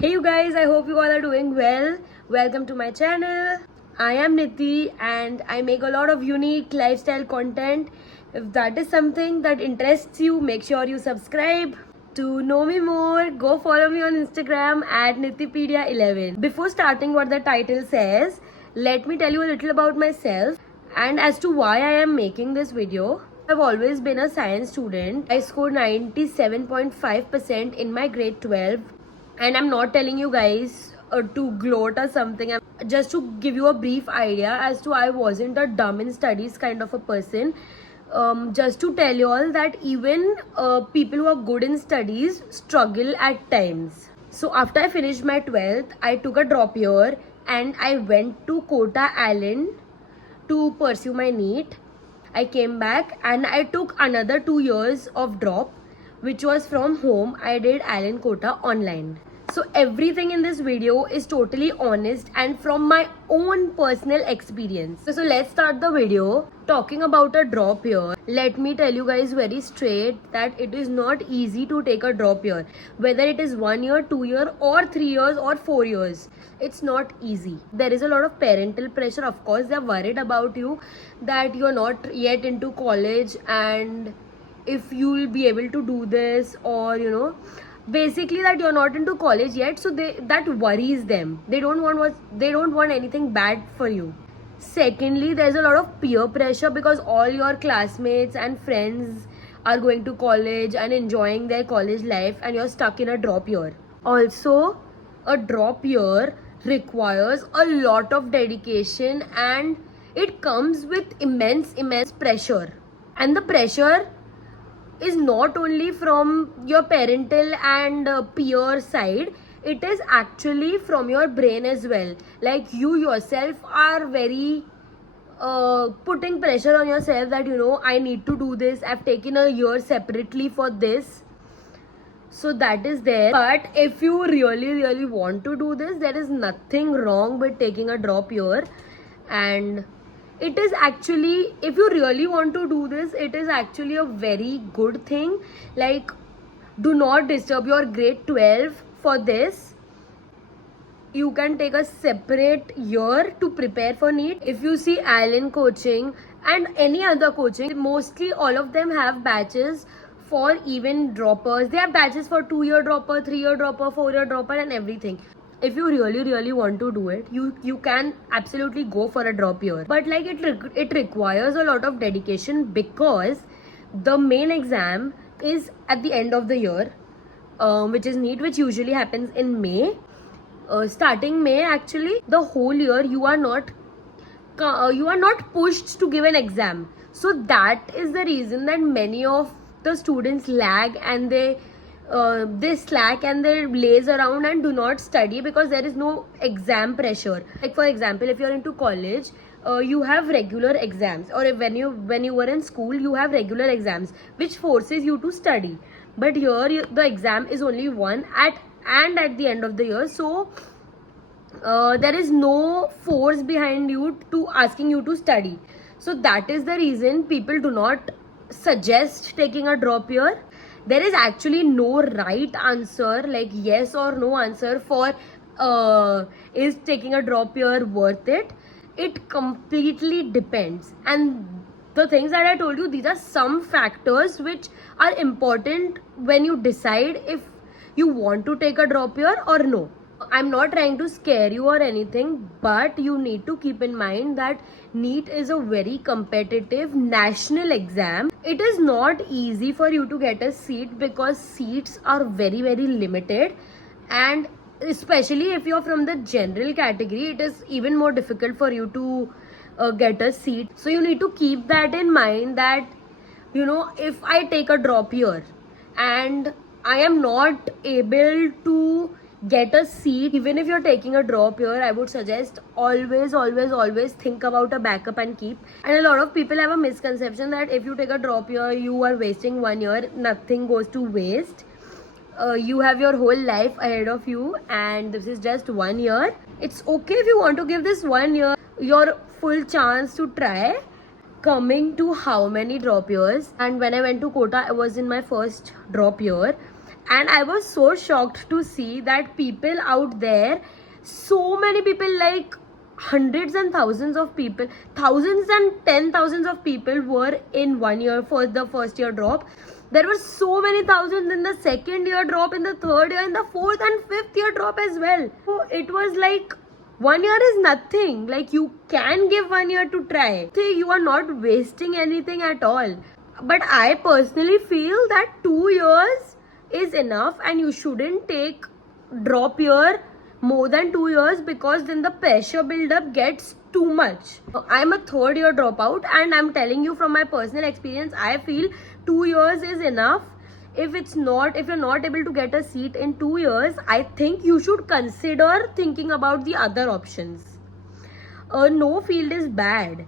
Hey you guys, I hope you all are doing well. Welcome to my channel. I am Niti and I make a lot of unique lifestyle content. If that is something that interests you, make sure you subscribe. To know me more, go follow me on Instagram at Nitipedia11. Before starting what the title says, let me tell you a little about myself and as to why I am making this video. I've always been a science student. I scored 97.5% in my grade 12. And I'm not telling you guys to gloat or something. Just to give you a brief idea as to I wasn't a dumb in studies kind of a person. Just to tell you all that even people who are good in studies struggle at times. So after I finished my 12th, I took a drop year and I went to Kota Island to pursue my NEET. I came back and I took another 2 years of drop, which was from home. I did Island Kota online. So everything in this video is totally honest and from my own personal experience. So let's start the video talking about a drop year. Let me tell you guys very straight that it is not easy to take a drop year. Whether it is 1 year, 2 year or 3 years or 4 years. It's not easy. There is a lot of parental pressure. Of course, they're worried about you that you're not yet into college and if you'll be able to do this or basically that you're not into college yet, so that worries them. They don't want anything bad for you. Secondly, there's a lot of peer pressure because all your classmates and friends are going to college and enjoying their college life and you're stuck in a drop year. Also, a drop year requires a lot of dedication and it comes with immense pressure. And the pressure is not only from your parental and peer side, it is actually from your brain as well. Like you yourself are very putting pressure on yourself that I need to do this. I've taken a year separately for this. So that is there. But if you really want to do this, there is nothing wrong with taking a drop year. And it is actually, if you really want to do this, it is actually a very good thing. Like, do not disturb your grade 12 for this. You can take a separate year to prepare for NEET. If you see Island coaching and any other coaching, mostly all of them have batches for even droppers. They have batches for 2-year dropper, 3-year dropper, 4-year dropper and everything. If you really want to do it, you can absolutely go for a drop year. But like it requires a lot of dedication because the main exam is at the end of the year, which is NEET, which usually happens in May. Starting May, actually, the whole year you are not pushed to give an exam. So that is the reason that many of the students lag and they slack and they laze around and do not study because there is no exam pressure. Like for example, if you're into college, you have regular exams, or when you were in school, you have regular exams which forces you to study. But here the exam is only one at the end of the year, so there is no force behind you to asking you to study. So that is the reason people do not suggest taking a drop year. There is actually no right answer, like yes or no answer for is taking a drop year worth it. It completely depends. And the things that I told you, these are some factors which are important when you decide if you want to take a drop year or no. I'm not trying to scare you or anything, but you need to keep in mind that NEET is a very competitive national exam. It is not easy for you to get a seat because seats are very limited, and especially if you're from the general category, it is even more difficult for you to get a seat. So you need to keep that in mind that if I take a drop year and I am not able to get a seat, even if you're taking a drop year, I would suggest always think about a backup and keep. And a lot of people have a misconception that if you take a drop year, you are wasting 1 year. Nothing goes to waste. You have your whole life ahead of you and this is just 1 year. It's okay if you want to give this 1 year your full chance to try. Coming to how many drop years, and when I went to Kota, I was in my first drop year And I was so shocked to see that people out there, so many people, like hundreds and thousands of people, thousands and 10,000s of people were in 1 year for the first year drop. There were so many thousands in the second year drop, in the third year, in the fourth and fifth year drop as well. So it was like 1 year is nothing. Like, you can give 1 year to try. You are not wasting anything at all. But I personally feel that 2 years is enough, and you shouldn't take drop year more than 2 years, because then the pressure build-up gets too much. I'm a third year dropout, and I'm telling you from my personal experience, I feel 2 years is enough. If you're not able to get a seat in 2 years, I think you should consider thinking about the other options. No field is bad.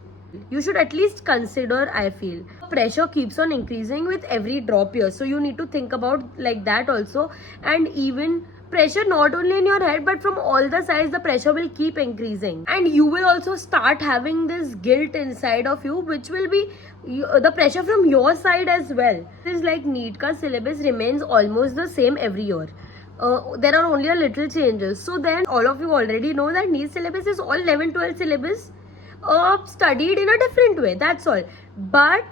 You should at least consider, I feel. Pressure keeps on increasing with every drop year, so you need to think about like that also. And even pressure not only in your head, but from all the sides, the pressure will keep increasing, and you will also start having this guilt inside of you, which will be the pressure from your side as well. It's like NEET ka syllabus remains almost the same every year. There are only a little changes. So then all of you already know that NEET syllabus is all 11-12 syllabus studied in a different way, that's all. But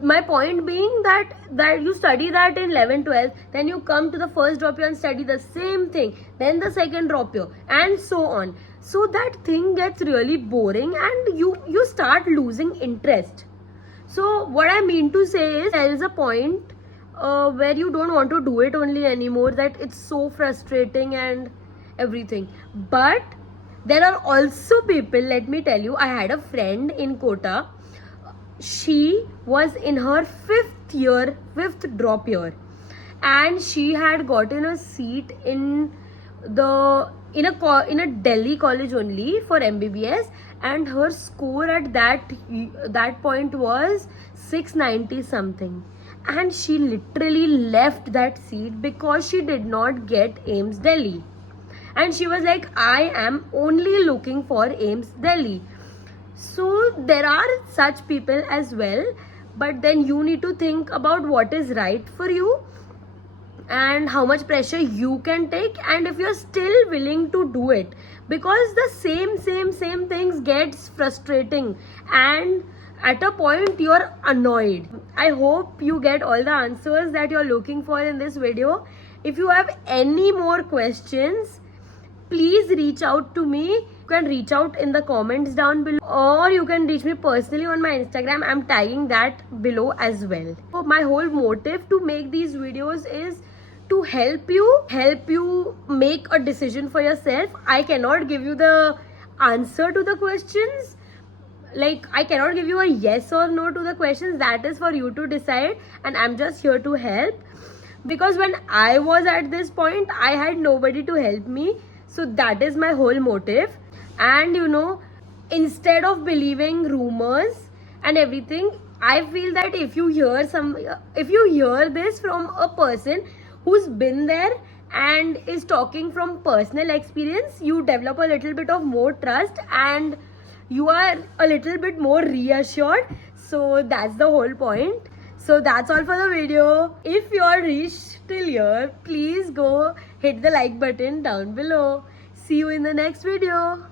my point being that you study that in 11-12, then you come to the first drop year and study the same thing, then the second drop year, and so on. So that thing gets really boring, and you start losing interest. So what I mean to say is, there is a point where you don't want to do it only anymore, that it's so frustrating and everything. But there are also people, let me tell you, I had a friend in Kota. She was in her fifth drop year, and she had gotten a seat in a Delhi college only for MBBS, and her score at that point was 690 something, and she literally left that seat because she did not get AIMS Delhi. And she was like, I am only looking for AIMS Delhi. So there are such people as well, but then you need to think about what is right for you and how much pressure you can take, and if you're still willing to do it, because the same things gets frustrating, and at a point you're annoyed. I hope you get all the answers that you're looking for in this video. If you have any more questions, please reach out to me. You can reach out in the comments down below, or you can reach me personally on my Instagram. I'm tagging that below as well. So my whole motive to make these videos is to help you make a decision for yourself. I cannot give you the answer to the questions. Like, I cannot give you a yes or no to the questions. That is for you to decide, and I'm just here to help, because when I was at this point, I had nobody to help me. So that is my whole motive. And instead of believing rumors and everything, I feel that if you hear this from a person who's been there and is talking from personal experience, you develop a little bit of more trust, and you are a little bit more reassured. So that's the whole point. So that's all for the video. If you are reached till here, please go hit the like button down below. See you in the next video.